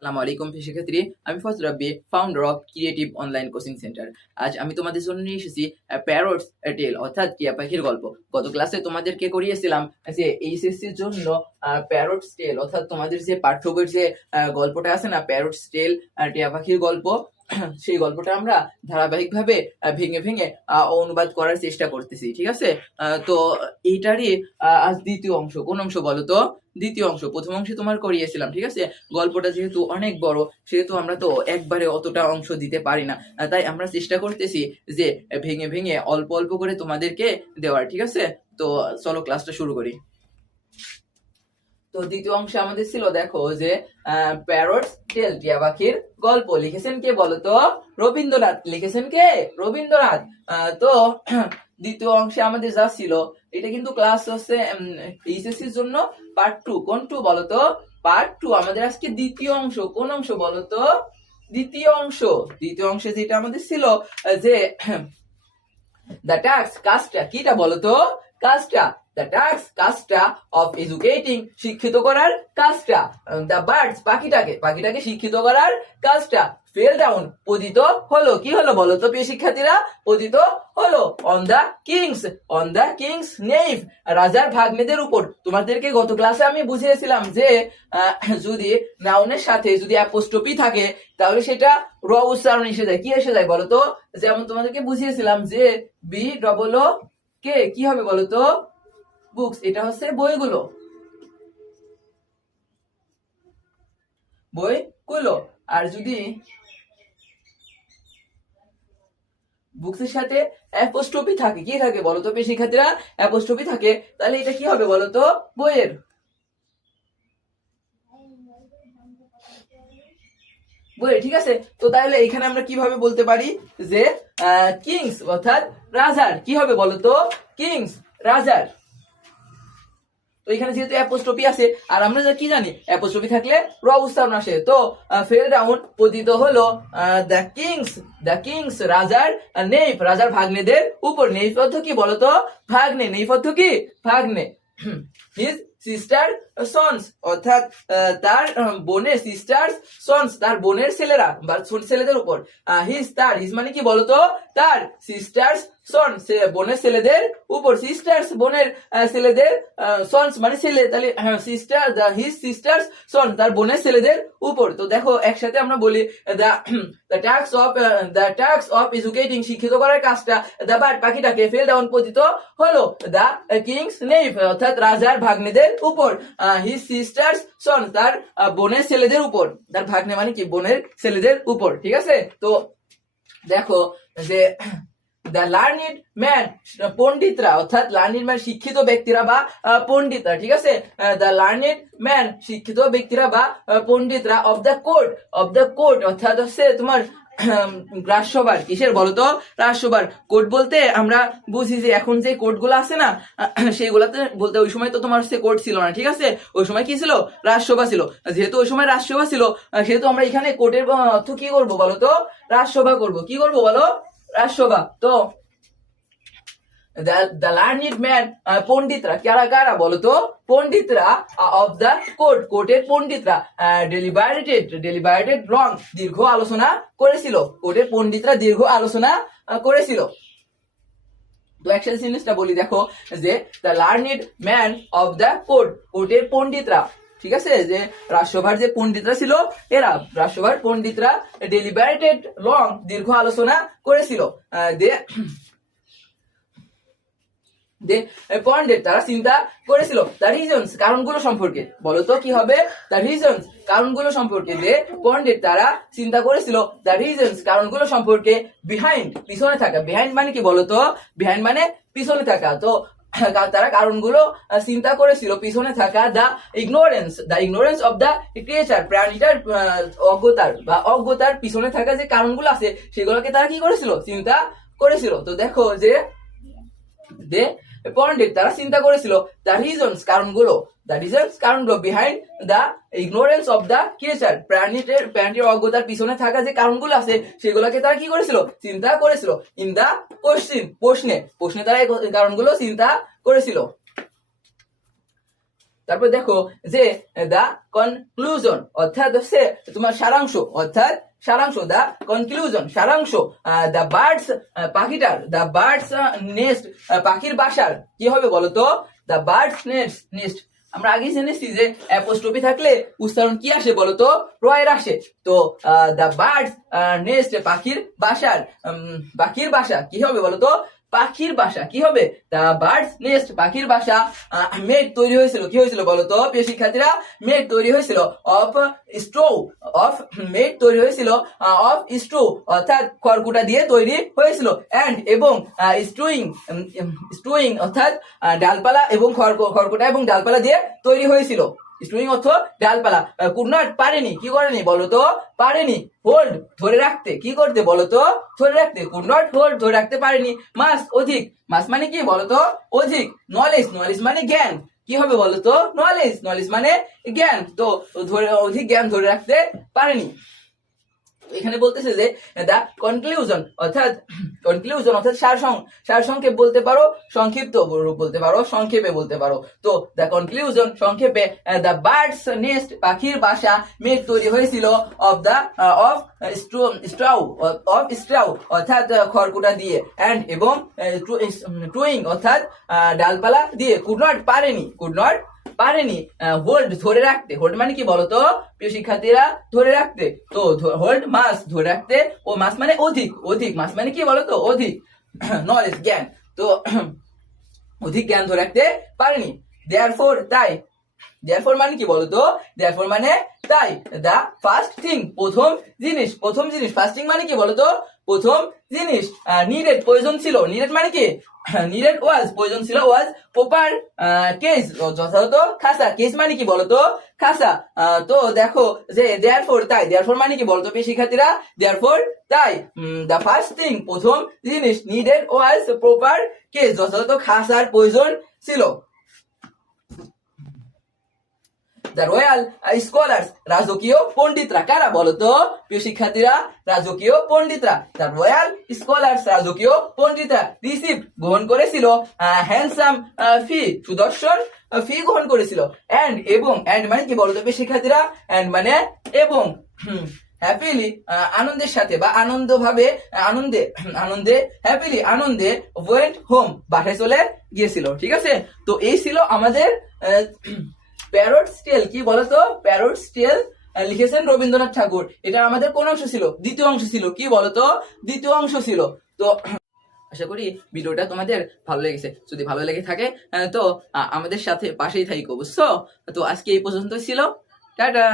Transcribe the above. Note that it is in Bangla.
আসসালামু আলাইকুম প্রিয় শিক্ষার্থী, আমি Fazal Rabbi, founder of creative online coaching centre. আজ আমি তোমাদের জন্য নিয়ে এসেছি প্যারটস টেল অর্থাৎ টিয়া পাখির গল্প। গত ক্লাসে তোমাদেরকে করিয়েছিলাম যে এইচএসসির জন্য প্যারটস টেল অর্থাৎ তোমাদের যে পাঠ্য বইয়ের যে গল্পটা আছে না, প্যারটস টেল টিয়া পাখির গল্প, সেই গল্পটা আমরা ধারাবাহিকভাবে ভেঙে ভেঙে অনুবাদ করার চেষ্টা করতেছি। ঠিক আছে, তো এইটারই আজ দ্বিতীয় অংশ। কোন অংশ বলো তো? দ্বিতীয় অংশ। প্রথম অংশে তোমার করিয়েছিলাম, ঠিক আছে। গল্পটা যেহেতু অনেক বড়, সেহেতু আমরা তো একবারে অতটা অংশ দিতে পারি না, তাই আমরা চেষ্টা করতেছি যে ভেঙে ভেঙে অল্প অল্প করে তোমাদেরকে দেওয়ার। ঠিক আছে, তো চলো ক্লাসটা শুরু করি। তো দ্বিতীয় অংশে আমাদের ছিল, দেখো যে প্যারটস টেল টিয়া পাখির গল্প লিখেছেন কে বলতো? রবীন্দ্রনাথ। লিখেছেন কে? রবীন্দ্রনাথ। তো দ্বিতীয় অংশে আমাদের যা ছিল, এটা কিন্তু ক্লাস হচ্ছে এইচএসসির জন্য পার্ট 2। কোন 2 বলতো? পার্ট 2। আমাদের আজকে দ্বিতীয় অংশ। কোন অংশ বলতো? দ্বিতীয় অংশ। দ্বিতীয় অংশে যেটা আমাদের ছিল যে দ্য টাস্ক কাজটা কিটা বলতো? কাজটা দ্য টাস্ক কাজটা অফ এডুকেটিং শিক্ষিত করার কাজটা, দ্য বার্ডস পাখিটাকে শিক্ষিত করার কাজটা, ফেল ডাউন পতিত হলো। কি হলো বলতো প্রিয় শিক্ষার্থীরা? পতিত হলো অন দা কিংস নেভ রাজার ভাগ্নেদের উপর। তোমাদেরকে গত ক্লাসে আমি বুঝিয়েছিলাম যে যদি নাউনের সাথে যদি অ্যাপোস্ট্রফি থাকে, তাহলে সেটা র উচ্চারণ এসে যায়। কি এসে যায় বলতো? যেমন তোমাদেরকে বুঝিয়েছিলাম যে বি ডবল ও কে কি হবে বলতো? বুকস। এটা হচ্ছে বইগুলো, বইগুলো। আর যদি বুকসের সাথে অ্যাপোস্ট্রফি থাকে, কি থাকে বলতো প্রিয় শিক্ষার্থীরা? অ্যাপোস্ট্রফি থাকে, তাহলে এটা কি হবে বলতো? বইয়ের। বইয়ের। ঠিক আছে, তো তাহলে এখানে আমরা কিভাবে বলতে পারি যে কিংস অর্থাৎ রাজার। কি হবে বলতো? কিংস রাজার। তো এখানে যেহেতু অ্যাপোস্ট্রফি আছে, আর আমরা কি জানি অ্যাপোস্ট্রফি থাকলে র উচ্চারণ আসে, তো ফেল ডাউন পতিত হলো দ্য কিংস রাজার নেইফ রাজার ভাগ্নেদের উপর। নেইফ অর্থ কি বলতো? ভাগ্নে। নেইফ অর্থ কি? ভাগ্নে। হিজ সিস্টার সন্স অর্থাৎ তার বোনের, সিস্টার সন্স তার বোনের ছেলেরা বা ছোট ছেলেদের উপর। হিজ মানে কি বলতো? তার সিস্টার্স সন বোনের ছেলেদের উপর। সিস্টার্স বোনের ছেলেদের, সন্স মানে ছেলে, তাহলে সিস্টার হিজ সিস্টার্স সন তার বোনের ছেলেদের উপর। তো দেখো একসাথে আমরা বলি দ্য টাস্ক অফ এডুকেটিং শিক্ষিত করার কাজটা, দ্য বার্ড পাখিটাকে ফেল ডাউন পতিত হলো দ্য কিংস নেইভ অর্থাৎ রাজার ভাগ্নেদের উপর। হিজ সিস্টার্স সন তার বোনের ছেলেদের উপর। তার ভাগ্নে মানে কি? বোনের ছেলেদের উপর। ঠিক আছে, তো দেখো যে দ্য লার্নিড ম্যান পণ্ডিতরা অর্থাৎ লার্নিড ম্যান শিক্ষিত ব্যক্তিরা বা পণ্ডিতরা। ঠিক আছে, দ্য লার্নিড ম্যান শিক্ষিত ব্যক্তিরা বা পণ্ডিতরা অফ দ্য কোর্ট অর্থাৎ হচ্ছে তোমার রাজসভার। কিসের বলতো? রাজসভার। কোর্ট বলতে আমরা বুঝি যে এখন যে কোর্ট গুলো আছে না, সেইগুলাতে বলতে ওই সময় তো তোমার হচ্ছে কোর্ট ছিল না। ঠিক আছে, ওই সময় কি ছিল? রাজসভা ছিল। যেহেতু ওই সময় রাজসভা ছিল, সেহেতু আমরা এখানে কোর্টের অর্থ কি করবো বলতো? রাজসভা করবো। কি করবো বলো? রাজসভা। তো দ্য লার্নিড ম্যান পণ্ডিতরা কারা কারা বলতো? পণ্ডিতরা অফ দ্য কোর্টের পণ্ডিতরা ডেলিবারেটেড লং দীর্ঘ আলোচনা করেছিল। কোর্টের পণ্ডিতরা দীর্ঘ আলোচনা করেছিল। তো একসাথে জিনিসটা বলি, দেখো যে দ্য লার্নিড ম্যান অফ দ্য কোর্টের পণ্ডিতরা। ঠিক আছে, যে রাজসভার যে পণ্ডিতরা ছিল, এরা রাজসভার পণ্ডিতরা ডেলিবারেটেড লং দীর্ঘ আলোচনা করেছিল। পয়েন্টেড তারা চিন্তা করেছিল দ্য রিজনস কারণগুলো সম্পর্কে। বলতো কি হবে? দ্য রিজনস কারণগুলো সম্পর্কে। যে পয়েন্টেড তারা চিন্তা করেছিল দ্য রিজনস কারণগুলো সম্পর্কে। বিহাইন্ড পিছনে থাকা। বিহাইন্ড মানে কি বলতো? বিহাইন্ড মানে পিছনে থাকা। তো তারা কারণগুলো চিন্তা করেছিল পিছনে থাকা the ignorance of the creature প্রাণীটার অজ্ঞতার বা অজ্ঞতার পিছনে থাকা যে কারণগুলো আছে, সেগুলোকে তারা কি করেছিল? চিন্তা করেছিল। তো দেখো যে পয়েন্টেড তারা চিন্তা করেছিল দ্য রিজনস কারণগুলো behind the ignorance of the creature প্রাণীর অজ্ঞতার পিছনে থাকা যে কারণগুলো আছে, সেগুলোকে তারা কি করেছিল? চিন্তা করেছিল। ইন দা প্রশ্নে তারা এই কারণগুলো চিন্তা করেছিল। তারপর দেখো যে দা কনক্লুশন অর্থাৎ হচ্ছে তোমার সারাংশ, অর্থাৎ সারাংশ, দা কনক্লুশন সারাংশ, দা বার্ডস পাখিটার, দা বার্ডস নেস্ট পাখির বাসার কি হবে বলতো, দা বার্ডস নেস্ট। আমরা আগেই জেনেছি যে অ্যাপোস্ট্রফি থাকলে উচ্চারণ কি আসে বলতো, রয়ের আসে। তো দা বার্ডস নেস্ট পাখির বাসার, পাখির বাসা কি হবে বলতো, পাখির বাসা কি হবে, দা বার্ডস নেস্ট পাখির বাসা মেড তৈরি হয়েছিল, কি হয়েছিল বলতো প্রিয় শিক্ষার্থীরা, মেড তৈরি হয়েছিল অফ স্ট্রো, অফ মেড তৈরি হয়েছিল অফ স্ট্রো অর্থাৎ খড়কুটা দিয়ে তৈরি হয়েছিল, এন্ড এবং স্টুইং অর্থাৎ ডালপালা এবং খড়কুটা এবং ডালপালা দিয়ে তৈরি হয়েছিল। স্টুইং অর্থ ডালপালা। কুড নট পারেনি, কি করেনি বলতো, পারেনি হোল্ড ধরে রাখতে, কি করতে বলতো, ধরে রাখতে। কুড নট হোল্ড ধরে রাখতে পারেনি। মাস অধিক, মাস মানে কি বলতো, অধিক। নলেজ, নলেজ মানে জ্ঞান, কি হবে বলতো, নলেজ, নলেজ মানে জ্ঞান। তো ধরে অধিক জ্ঞান ধরে রাখতে পারেনি। এখানে বলতেছে যে দা কনক্লুশন অর্থাৎ সারসংক্ষেপ বলতে পারো, সংক্ষিপ্ত রূপ বলতে পারো, সংক্ষেপে বলতে পারো। তো দা কনক্লুশন সংক্ষেপে, দা বার্ডস নেস্ট পাখির বাসা মেড তৈরি হয়েছিল অফ দা অফ স্ট্রাউ অর্থাৎ খড়কুটা দিয়ে, এন্ড এবং টুইং অর্থাৎ ডালপালা দিয়ে। কুড নট পারেনি, কুড নট পারেনি হোল্ড ধরে রাখতে। হোল্ড মানে কি বলতো প্রিয় শিক্ষার্থীরা, ধরে রাখতে। তো হোল্ড মাস ধরে রাখতে, ও মাস মানে অধিক, অধিক মাস মানে কি বলতো, অধিক। নলেজ জ্ঞান, তো অধিক জ্ঞান ধরে রাখতে পারেনি। দেয়ারফোর তাই, দেয়ারফোর মানে কি বলতো, দেয়ারফোর মানে তাই। দা ফার্স্ট থিং প্রথম জিনিস, প্রথম জিনিস। ফার্স্ট থিং মানে কি বলতো, প্রথম জিনিস। নিডেড প্রয়োজন ছিল, নিডেড মানে কি, নিডেড ওয়াজ প্রয়োজন ছিল, ওয়াজ প্রপার কেস যথাযথ খাসা, কেস মানে কি বলতো, খাসা। তো দেখো যে দেয়ারফোর তাই, দেয়ারফোর মানে কি বলতো প্রিয় শিক্ষার্থীরা, দেয়ারফোর তাই। দা ফার্স্ট থিং প্রথম জিনিস, নিডেড ওয়াজ প্রপার কেস যথাযথ খাসার প্রয়োজন ছিল। দ্য রয়্যাল স্কলার্স রাজকীয় পণ্ডিতরা, কারা বলতো প্রিয় শিক্ষার্থীরা, রাজকীয় পণ্ডিতরা। দ্য রয়্যাল স্কলার্স রাজকীয় পণ্ডিতরা রিসিভ গ্রহণ করেছিল হ্যান্ডসাম ফি সুদর্শন ফি গ্রহণ করেছিল, এন্ড এবং, এন্ড মানে কি বলতো প্রিয় শিক্ষার্থীরা, এন্ড মানে এবং, হ্যাপিলি আনন্দের সাথে বা আনন্দ ভাবে, আনন্দে আনন্দে হ্যাপিলি আনন্দে ওয়েন্ট হোম বাসায় চলে গিয়েছিল। ঠিক আছে, তো এই ছিল আমাদের প্যারটস টেল। কি বলতো, প্যারটস টেল লিখেছেন রবীন্দ্রনাথ ঠাকুর। এটা আমাদের কোন অংশ ছিল, দ্বিতীয় অংশ ছিল। কি বলতো, দ্বিতীয় অংশ ছিল। তো আশা করি ভিডিওটা তোমাদের ভালো লেগেছে। যদি ভালো লেগে থাকে তো আমাদের সাথে পাশেই থাকো, বুঝছো। তো আজকে এই পর্যন্ত ছিল, টাটা।